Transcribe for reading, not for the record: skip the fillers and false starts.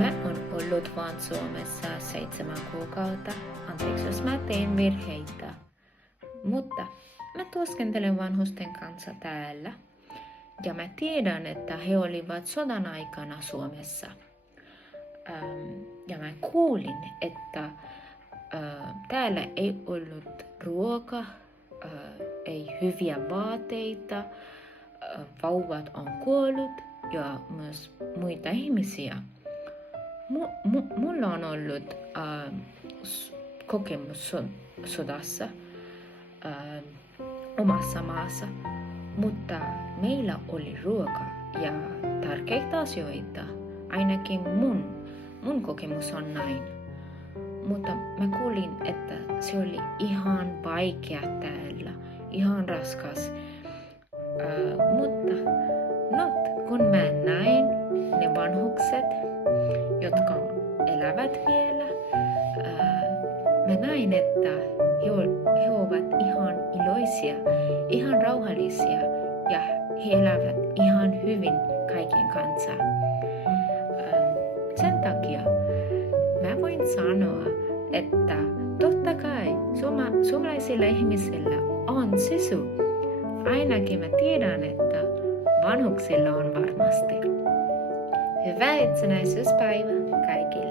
Mä oon ollut vaan Suomessa 7 kuukautta. Anteeksi, jos mä teen virheitä. Mutta mä työskentelen vanhusten kanssa täällä. Ja mä tiedän, että he olivat sodan aikana Suomessa. Ja mä kuulin, että täällä ei ollut ruoka, ei hyviä vaatteita, vauvat on kuollut ja myös muita ihmisiä. Mulla on ollut kokemus sodassa omassa maassa, mutta meillä oli ruoka ja tärkeitä asioita. Ainakin mun kokemus on näin. Mutta mä kuulin, että se oli ihan vaikea täällä, ihan raskas. Mutta kun mä näin ne vanhukset, jotka elävät vielä, mä näin, että he ovat ihan iloisia, ihan rauhallisia ja he elävät ihan hyvin kaiken kanssa. Sen takia mä voin sanoa, että totta kai suomalaisilla ihmisillä on sisu. Ainakin mä tiedän, että vanhuksilla on varmasti. Hyvää itsenäisyyspäivää kaikille!